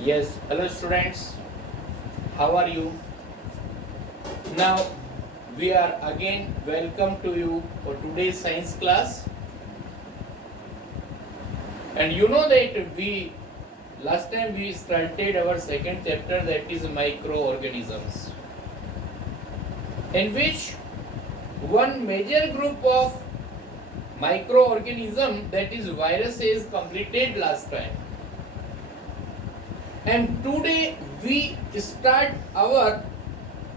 Yes, hello students. How are you? Now we are again welcome to you for today's science class. And you know that we last time we started our second chapter, that is microorganisms, in which one major group of microorganism, that is viruses, completed last time. And today we start our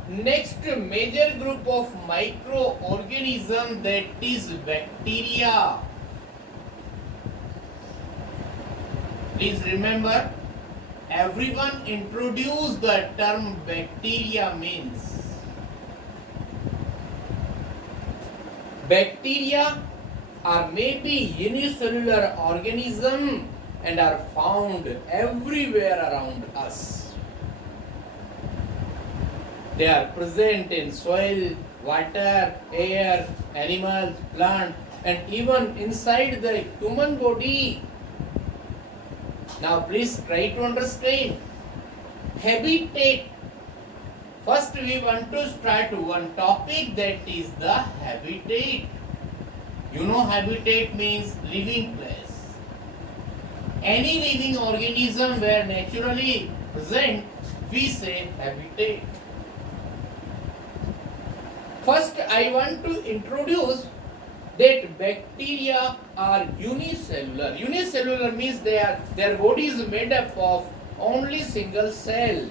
next major group of microorganism, that is bacteria. Please remember, everyone introduced the term bacteria means. Bacteria are maybe unicellular organism and are found everywhere around us. They are present in soil, water, air, animals, plant, and even inside the human body. Now please try to understand. Habitat. First we want to start one topic, that is the habitat. You know, habitat means living place. Any living organism where naturally present, we say habitat. First I want to introduce that bacteria are unicellular. Unicellular means their body is made up of only single cell.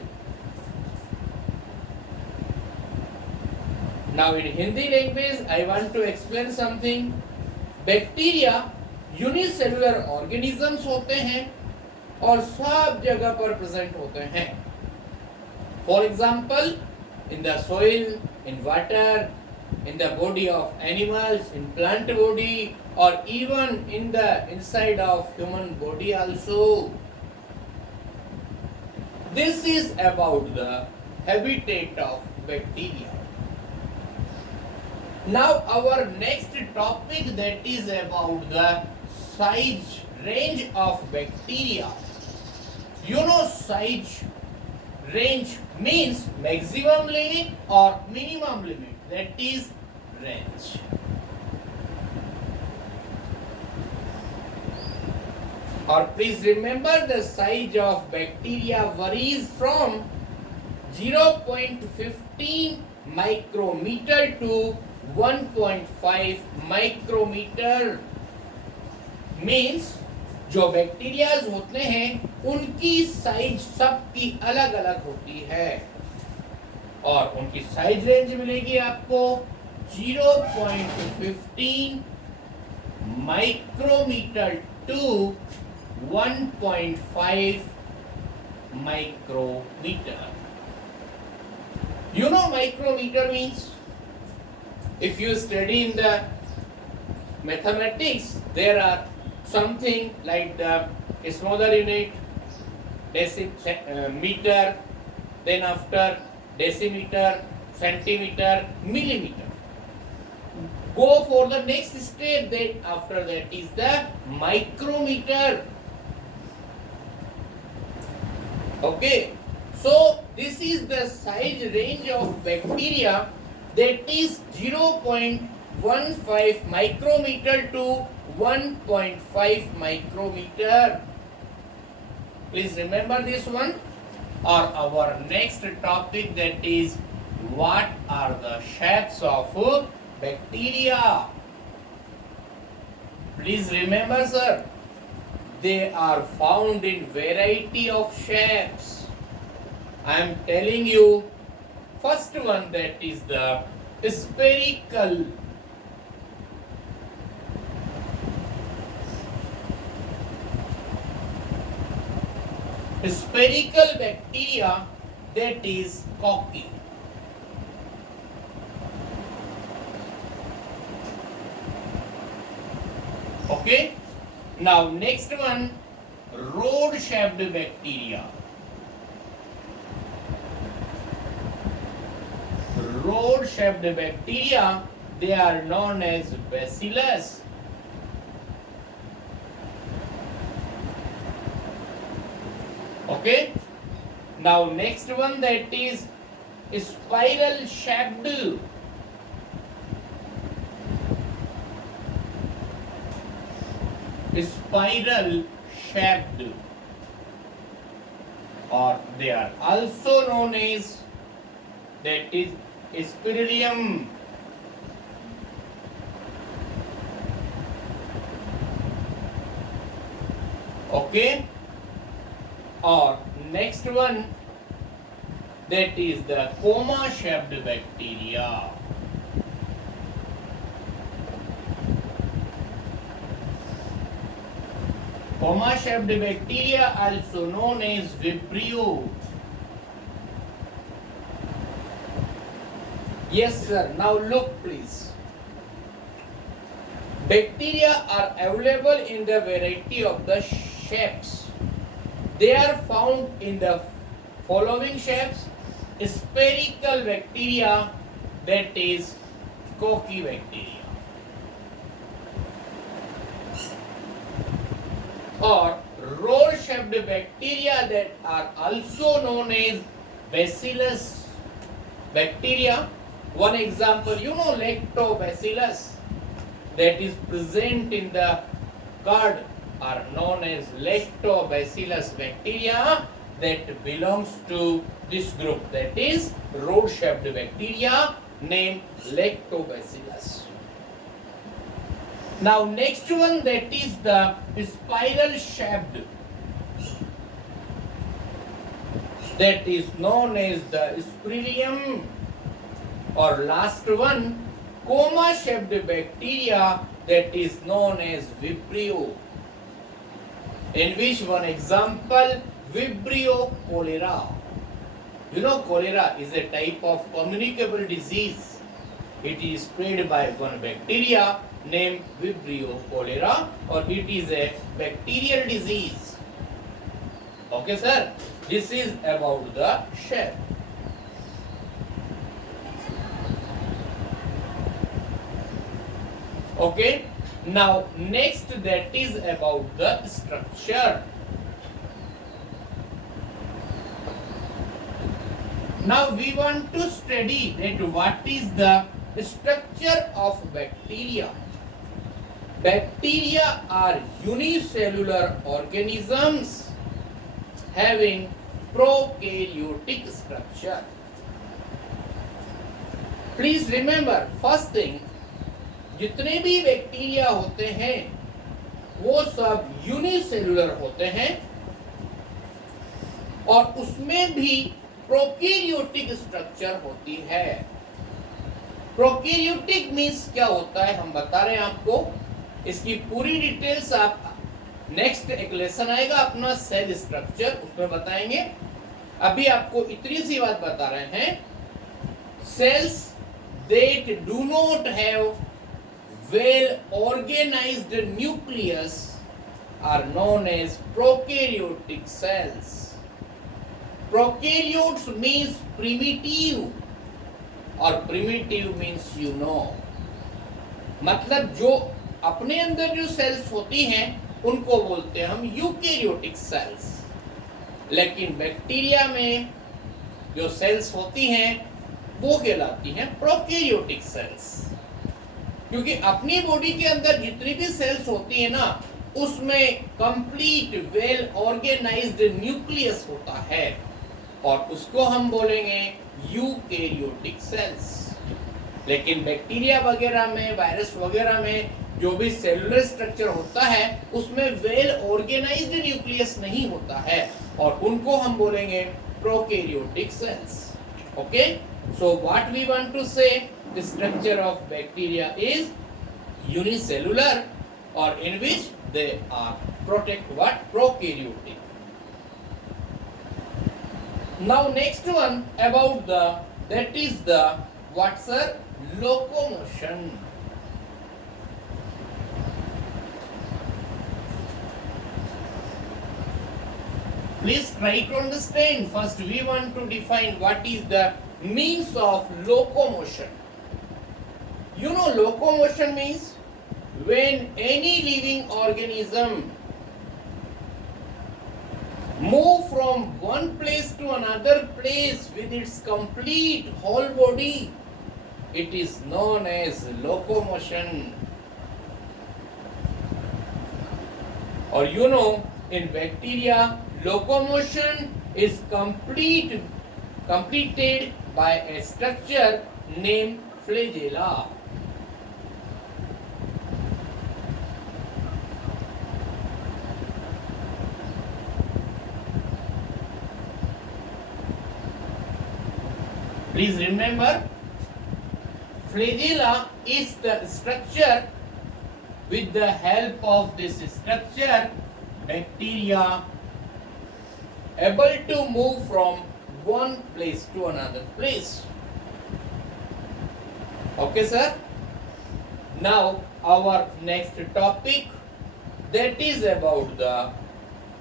Now in Hindi language I want to explain something. Bacteria unicellular organisms होते हैं और सब जगह पर present होते हैं. For example, in the soil, in water, in the body of animals, in plant body, or even in the inside of human body also. This is about the habitat of bacteria. Now our next topic, that is about the size range of bacteria. You know, size range means maximum limit or minimum limit, that is range. Or please remember, the size of bacteria varies from 0.15 micrometer to 1.5 micrometer. Means जो bacterias होते हैं उनकी size सबकी अलग अलग होती है और उनकी साइज रेंज मिलेगी आपको 0.15 micrometer to 1.5 micrometer. You know, micrometer means, if you study in the mathematics, there are something like the smaller unit, meter, then after decimeter, centimeter, millimeter. Go for the next step, then after that is the micrometer. Okay, so this is the size range of bacteria, that is 0.15 micrometer to 1.5 micrometer. Please remember this one. Or our next topic, that is what are the shapes of bacteria. Please remember, sir, they are found in variety of shapes. I am telling you, first one, that is the spherical. Spherical bacteria, that is Cocci. Okay, now next one, rod shaped bacteria. Rod shaped bacteria, they are known as bacillus. Okay. Now next one, that is spiral shaped. Spiral shaped, or they are also known as, that is spirillum. Okay. Or next one, that is the coma shaped bacteria. Coma shaped bacteria, also known as Vibrio. Yes sir, now look please. Bacteria are available in the variety of the shapes. They are found in the following shapes: spherical bacteria, that is Kochi bacteria, or roll shaped bacteria, that are also known as Bacillus bacteria. One example, lactobacillus, that is present in the curd, are known as lactobacillus bacteria, that belongs to this group, that is rod shaped bacteria named lactobacillus. Now next one, that is the spiral shaped, that is known as the spirillum. Or last one, coma shaped bacteria, that is known as Vibrio. In which one example, Vibrio cholera. Cholera is a type of communicable disease. It is spread by one bacteria named Vibrio cholera, or it is a bacterial disease. Okay sir, this is about the shape. Okay, now next, that is about the structure. Now we want to study that what is the structure of bacteria. Bacteria are unicellular organisms having prokaryotic structure. Please remember, first thing, जितने भी bacteria होते हैं वो सब unicellular होते हैं, और उसमें भी प्रोकैरियोटिक स्ट्रक्चर होती है. प्रोकैरियोटिक मीन्स क्या होता है हम बता रहे हैं आपको. इसकी पूरी डिटेल्स आप नेक्स्ट एक लेसन आएगा अपना सेल स्ट्रक्चर, उसमें बताएंगे. अभी आपको इतनी सी बात बता रहे हैं, cells that do not have well organized nucleus are known as prokaryotic cells. Prokaryotes means primitive, और primitive means मतलब जो अपने अंदर जो सेल्स होती हैं उनको बोलते हैं हम यूकेरियोटिक सेल्स. लेकिन बैक्टीरिया में जो सेल्स होती हैं वो कहलाती हैं प्रोकैरियोटिक सेल्स. क्योंकि अपनी बॉडी के अंदर जितनी भी सेल्स होती है ना, उसमें कंप्लीट वेल ऑर्गेनाइज्ड न्यूक्लियस होता है, और उसको हम बोलेंगे यूकेरियोटिक सेल्स. लेकिन बैक्टीरिया वगैरह में, वायरस वगैरह में जो भी सेलुलर स्ट्रक्चर होता है उसमें वेल ऑर्गेनाइज्ड न्यूक्लियस नहीं होता है, और उनको हम बोलेंगे prokaryotic cells. Okay, so what we want to say, the structure of bacteria is unicellular, or in which they are prokaryotic. Now next one about the, that is the what sir, locomotion. Please try to understand. First we want to define what is the means of locomotion. Locomotion means when any living organism move from one place to another place with its complete whole body, it is known as locomotion. Or you know, in bacteria, locomotion is completed by a structure named flagella. Please remember, flagella is the structure. With the help of this structure, bacteria able to move from one place to another place. Okay, sir? Now, our next topic, that is about the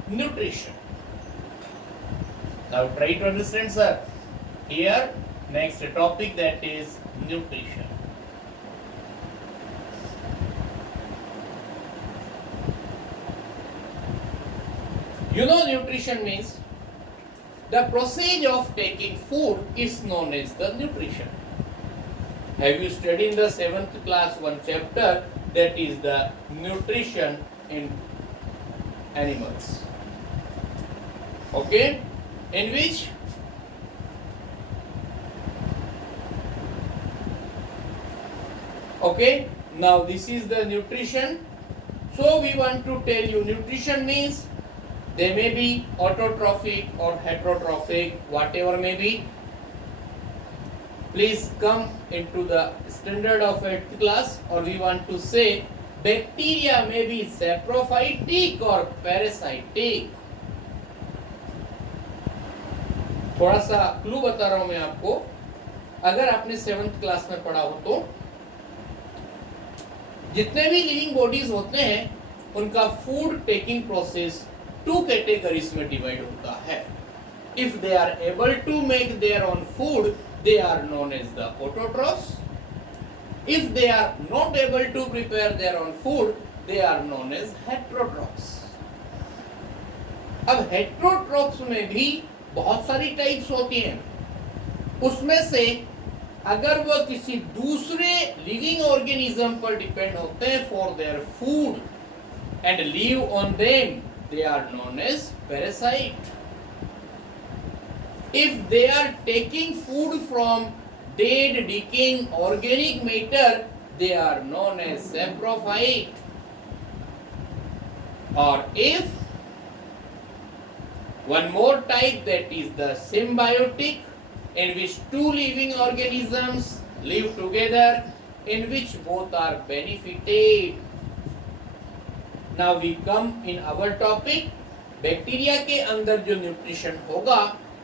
nutrition. Now, try to understand, sir. Here, next topic, that is nutrition. You know, nutrition means the process of taking food is known as the nutrition. Have you studied in the 7th class one chapter, that is the nutrition in animals? Okay, in which now this is the nutrition. So we want to tell you, nutrition means they may be autotrophic or heterotrophic, whatever may be. Please come into the standard of 8th class, or we want to say bacteria may be saprophytic or parasitic. थोड़ा सा clue बता रहा हूं मैं आपको, अगर आपने 7th class में पढ़ा हो तो जितने भी लिविंग बॉडीज होते हैं उनका फूड टेकिंग प्रोसेस 2 कैटेगरीज में डिवाइड होता है. If they are able to make their own food, they are known as the autotrophs. If they are not able to prepare their own food, they are known as heterotrophs. अब heterotrophs में भी बहुत सारी types होती हैं. उसमें से अगर वो किसी दूसरे लिविंग ऑर्गेनिज्म पर डिपेंड होते हैं for their food and live on them, they are known as parasite. If they are taking food from dead decaying organic matter, they are known as saprophyte. Or if one more type, that is the symbiotic, in which 2 living organisms live together, in which both are benefited. Now we come in our topic. Bacteria के अंदर जो nutrition होगा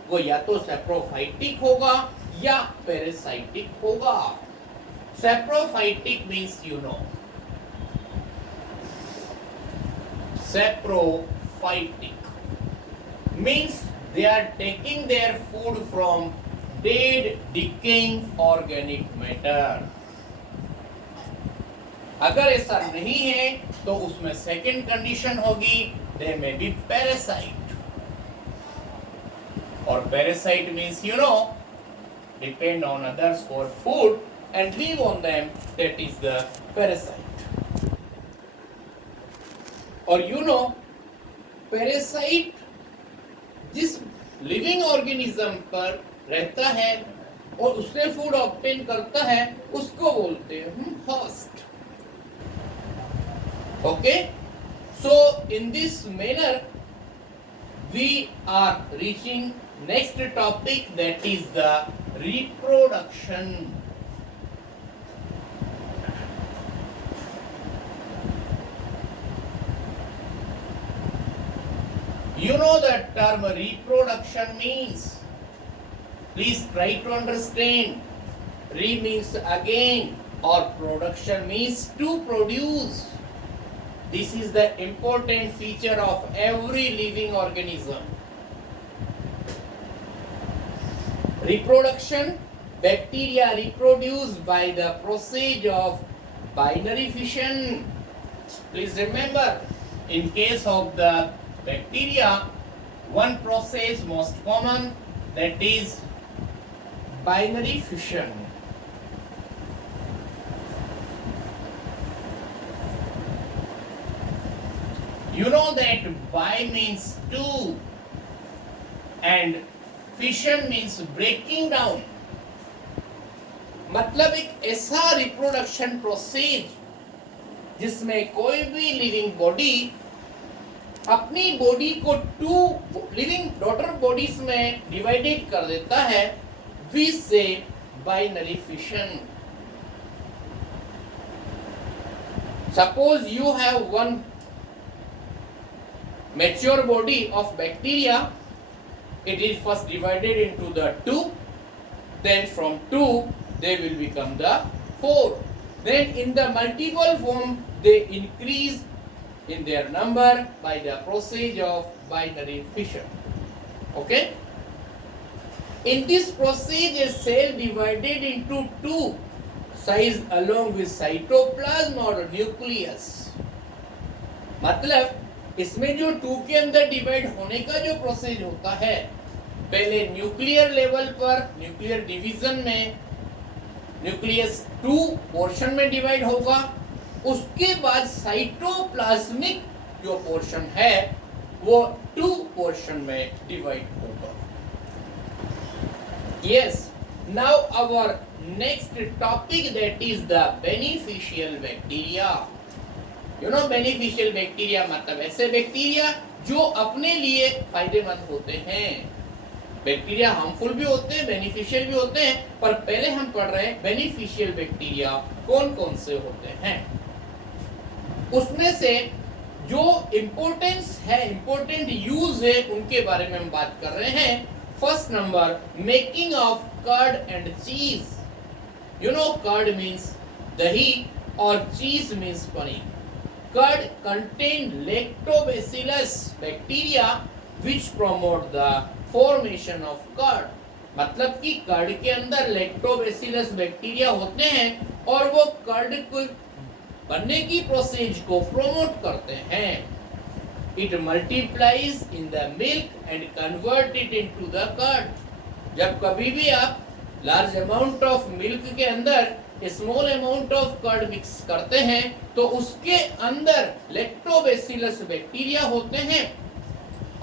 वो या तो saprophytic होगा या parasitic होगा. Saprophytic means you know, saprophytic means they are taking their food from dead decaying organic matter. अगर ऐसा नहीं है तो उसमें सेकंड कंडीशन होगी, they may be parasite. Or parasite means, you know, depend on others for food and live on them, that is the parasite. Or you know, parasite जिस living organism पर रहता है और उससे food obtain करता है, उसको बोलते हैं host. Okay? So in this manner we are reaching next topic, that is the reproduction. You know that term reproduction means, please try to understand. Re means again, or production means to produce. This is the important feature of every living organism. Reproduction, bacteria reproduce by the process of binary fission. Please remember, in case of the bacteria, one process most common, that is binary fission. You know that bi means two and fission means breaking down. मतलब एक ऐसा reproduction process जिसमें कोई भी living body अपनी body को to living daughter bodies में divided कर देता है, वी से binary fission. Suppose you have one mature body of bacteria. It is first divided into the two, then from two they will become the four. Then in the multiple form they increase in their number by the process of binary fission. Okay? In this process a cell divided into two size along with cytoplasm or nucleus. मतलब इसमें जो to के अंदर divide होने का जो process होता है, पहले न्यूक्लियर लेवल पर न्यूक्लियर डिवीजन में न्यूक्लियस टू पोर्शन में डिवाइड होगा, उसके बाद साइटोप्लाज्मिक जो पोर्शन है वो टू पोर्शन में डिवाइड होगा. Yes, now our next topic that is the beneficial bacteria. You know beneficial bacteria मतलब ऐसे बैक्टीरिया जो अपने लिए फायदेमंद होते हैं. बैक्टीरिया हार्मफुल भी होते हैं, बेनिफिशियल भी होते हैं, पर पहले हम पढ़ रहे हैं बेनिफिशियल बैक्टीरिया कौन कौन से होते हैं. उसमें से जो इम्पोर्टेंस है, इम्पोर्टेंट यूज है, उनके बारे में हम बात कर रहे हैं. First number, making of curd and cheese. You know curd means दही और cheese means paneer. Curd contain lactobacillus bacteria which promote the formation of curd. मतलब कि कर्ड के अंदर लैक्टोबैसिलस बैक्टीरिया होते हैं और वो कर्ड को बनने की प्रोसेस को प्रमोट करते हैं. It multiplies in the milk and convert it into the curd. जब कभी भी आप लार्ज अमाउंट ऑफ मिल्क के अंदर small amount of curd mix करते हैं तो उसके अंदर लैक्टोबैसिलस बैक्टीरिया होते हैं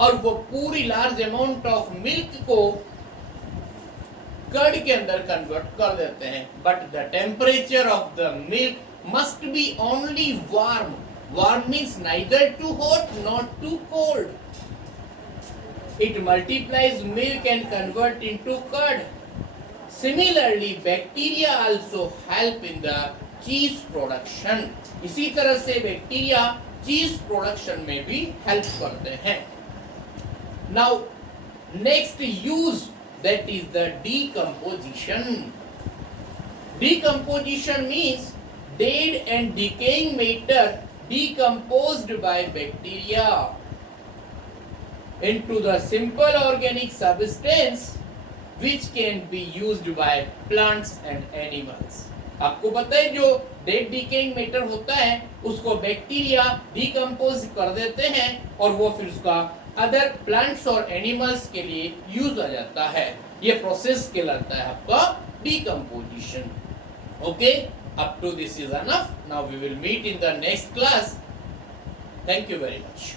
और वो पूरी लार्ज अमाउंट ऑफ मिल्क को कर्ड के अंदर कन्वर्ट कर देते हैं. But the temperature of the milk must be only warm. Warm means neither too hot not too cold. It multiplies milk and convert into curd. Similarly, bacteria also help in the cheese production. इसी तरह से bacteria चीज production में भी help करते हैं. Now, next use that is the decomposition. Decomposition means dead and decaying matter decomposed by bacteria into the simple organic substance which can be used by plants and animals. आपको पता है जो dead decaying matter होता है उसको bacteria decompose कर देते हैं और वो फिर उसका अदर प्लांट्स और एनिमल्स के लिए यूज आ जाता है. ये प्रोसेस कहलाता है आपका decomposition. Okay, up to this is enough. Now we will meet in the next class. Thank you very much.